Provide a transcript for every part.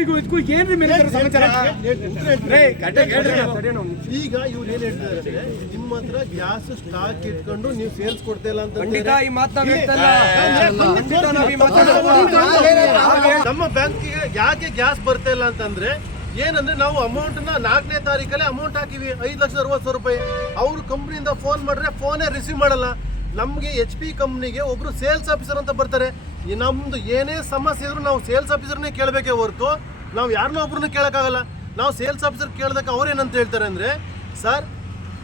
ಇದಕ್ಕೂ ಏನ್ರಿ ಮೇಲೆ ಸಮಾಚಾರ ಈಗ ಇವ್ರು ಏನ್ ಹೇಳ್ತಿದ್ದಾರೆ, ನಿಮ್ಮ ಹತ್ರ ಗ್ಯಾಸ್ ಸ್ಟಾಕ್ ಇಟ್ಕೊಂಡು ನೀವು ಸೇಲ್ಸ್ ಕೊಡ್ತಾ ಇಲ್ಲ ಅಂತ ನಮ್ಮ ಬ್ಯಾಂಕಿಗೆ ಯಾಕೆ ಗ್ಯಾಸ್ ಬರ್ತಾ ಇಲ್ಲ ಅಂತಂದ್ರೆ ಏನಂದ್ರೆ ನಾವು ಅಮೌಂಟ್ ನ 4ನೇ ತಾರೀಕಲ್ಲೇ ಅಮೌಂಟ್ ಹಾಕಿವಿ 5,60,000 ರೂಪಾಯಿ. ಅವ್ರು ಕಂಪ್ನಿಯಿಂದ ಫೋನ್ ಮಾಡ್ರೆ ಫೋನೇ ರಿಸೀವ್ ಮಾಡಲ್ಲ. ನಮ್ಗೆ HP ಕಂಪ್ನಿಗೆ ಒಬ್ರು ಸೇಲ್ಸ್ ಆಫೀಸರ್ ಅಂತ ಬರ್ತಾರೆ. ನಮ್ದು ಏನೇ ಸಮಸ್ಯೆ ಇದ್ರು ನಾವು ಸೇಲ್ಸ್ ಆಫೀಸರ್ನೇ ಕೇಳಬೇಕೇ ಹೊರತು ನಾವು ಯಾರನ್ನೋ ಒಬ್ರನ್ನ ಕೇಳಕ್ಕಾಗಲ್ಲ. ನಾವು ಸೇಲ್ಸ್ ಆಫೀಸರ್ ಕೇಳಿದಾಗ ಅವ್ರು ಏನಂತ ಹೇಳ್ತಾರೆ ಅಂದ್ರೆ, ಸರ್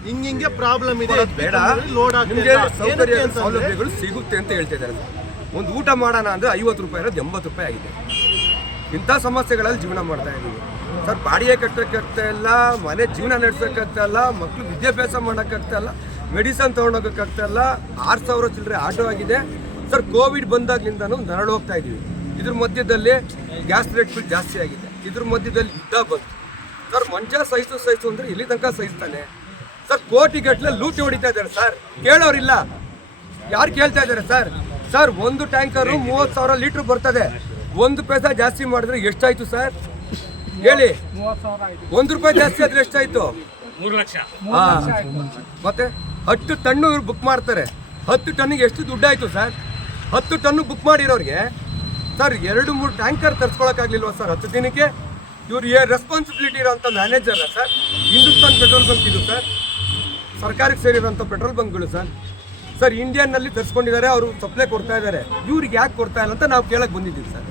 ಹಿಂಗೆ ಪ್ರಾಬ್ಲಮ್ ಇದೆ, ಲೋಡ್ ಸೌಲಭ್ಯಗಳು ಸಿಗುತ್ತೆ ಅಂತ ಹೇಳ್ತಿದ್ದಾರೆ. ಒಂದು ಊಟ ಮಾಡೋಣ ಅಂದ್ರೆ 50 ರೂಪಾಯಿ ಇರೋದು 80 ರೂಪಾಯಿ ಆಗಿದೆ. ಇಂಥ ಸಮಸ್ಯೆಗಳಲ್ಲಿ ಜೀವನ ಮಾಡ್ತಾ ಇದ್ದೀವಿ ಸರ್. ಬಾಡಿಗೆ ಕಟ್ಟೋಕ್ಕಾಗ್ತಾ ಇಲ್ಲ, ಮನೆ ಜೀವನ ನಡೆಸೋಕ್ಕಾಗ್ತಾ ಇಲ್ಲ, ಮಕ್ಕಳು ವಿದ್ಯಾಭ್ಯಾಸ ಮಾಡೋಕ್ಕಾಗ್ತಾ ಇಲ್ಲ, ಮೆಡಿಸನ್ ತೊಗೊಂಡೋಗೋಕ್ಕಾಗ್ತಾ ಇಲ್ಲ. 6,000 ಚಿಲ್ಲರೆ ಆಟೋ ಆಗಿದೆ ಸರ್. ಕೋವಿಡ್ ಬಂದಾಗ್ಲಿಂದನೂ ನರಳು ಹೋಗ್ತಾ ಇದ್ದೀವಿ. ಇದ್ರ ಮಧ್ಯದಲ್ಲಿ ಗ್ಯಾಸ್ ರೇಟ್ಗಳು ಜಾಸ್ತಿ ಆಗಿದೆ. ಇದ್ರ ಮಧ್ಯದಲ್ಲಿ ಯುದ್ಧ ಬಂತು ಸರ್. ಮಂಚ ಸಹಿಸು ಅಂದರೆ ಇಲ್ಲಿ ತನಕ ಸಹಿಸ್ತಾನೆ ಸರ್. ಕೋಟಿಗಟ್ಟಲೆ ಲೂಟಿ ಹೊಡಿತಾ ಇದ್ದಾರೆ ಸರ್. ಕೇಳೋರಿಲ್ಲ, ಯಾರು ಕೇಳ್ತಾ ಇದ್ದಾರೆ ಸರ್? ಸರ್ ಒಂದು ಟ್ಯಾಂಕರು 30,000 ಲೀಟ್ರ್ ಬರ್ತದೆ. 1 ಪೈಸಾ ಜಾಸ್ತಿ ಮಾಡಿದ್ರೆ ಎಷ್ಟಾಯ್ತು ಸರ್ ಹೇಳಿ? 1 ರೂಪಾಯಿ ಜಾಸ್ತಿ ಆದ್ರೆ ಎಷ್ಟಾಯ್ತು? 3 ಲಕ್ಷ. ಮತ್ತೆ 10 ಟನ್ನು ಇವ್ರು ಬುಕ್ ಮಾಡ್ತಾರೆ. 10 ಟನ್ನಿಗೆ ಎಷ್ಟು ದುಡ್ಡಾಯ್ತು ಸರ್? 10 ಟನ್ನು ಬುಕ್ ಮಾಡಿರೋರಿಗೆ ಸರ್ 2-3 ಟ್ಯಾಂಕರ್ ತರಿಸ್ಕೊಳಕ್ಕಾಗ್ಲಿಲ್ವ ಸರ್ 10 ದಿನಕ್ಕೆ? ಇವ್ರು ರೆಸ್ಪಾನ್ಸಿಬಿಲಿಟಿ ಇರೋಂಥ manager sir. Hindustan petrol bunk ಇದು ಸರ್, ಸರ್ಕಾರಕ್ಕೆ ಸೇರಿರೋಂಥ ಪೆಟ್ರೋಲ್ ಬಂಕ್ಗಳು ಸರ್. ಸರ್ ಇಂಡಿಯನ್ನಲ್ಲಿ ತರಿಸ್ಕೊಂಡಿದ್ದಾರೆ, ಅವರು ಸಪ್ಲೈ ಕೊಡ್ತಾ ಇದ್ದಾರೆ. ಇವ್ರಿಗೆ ಯಾಕೆ ಕೊಡ್ತಾ ಇಲ್ಲ ಅಂತ ನಾವು ಕೇಳಕ್ಕೆ ಬಂದಿದ್ದೀವಿ ಸರ್.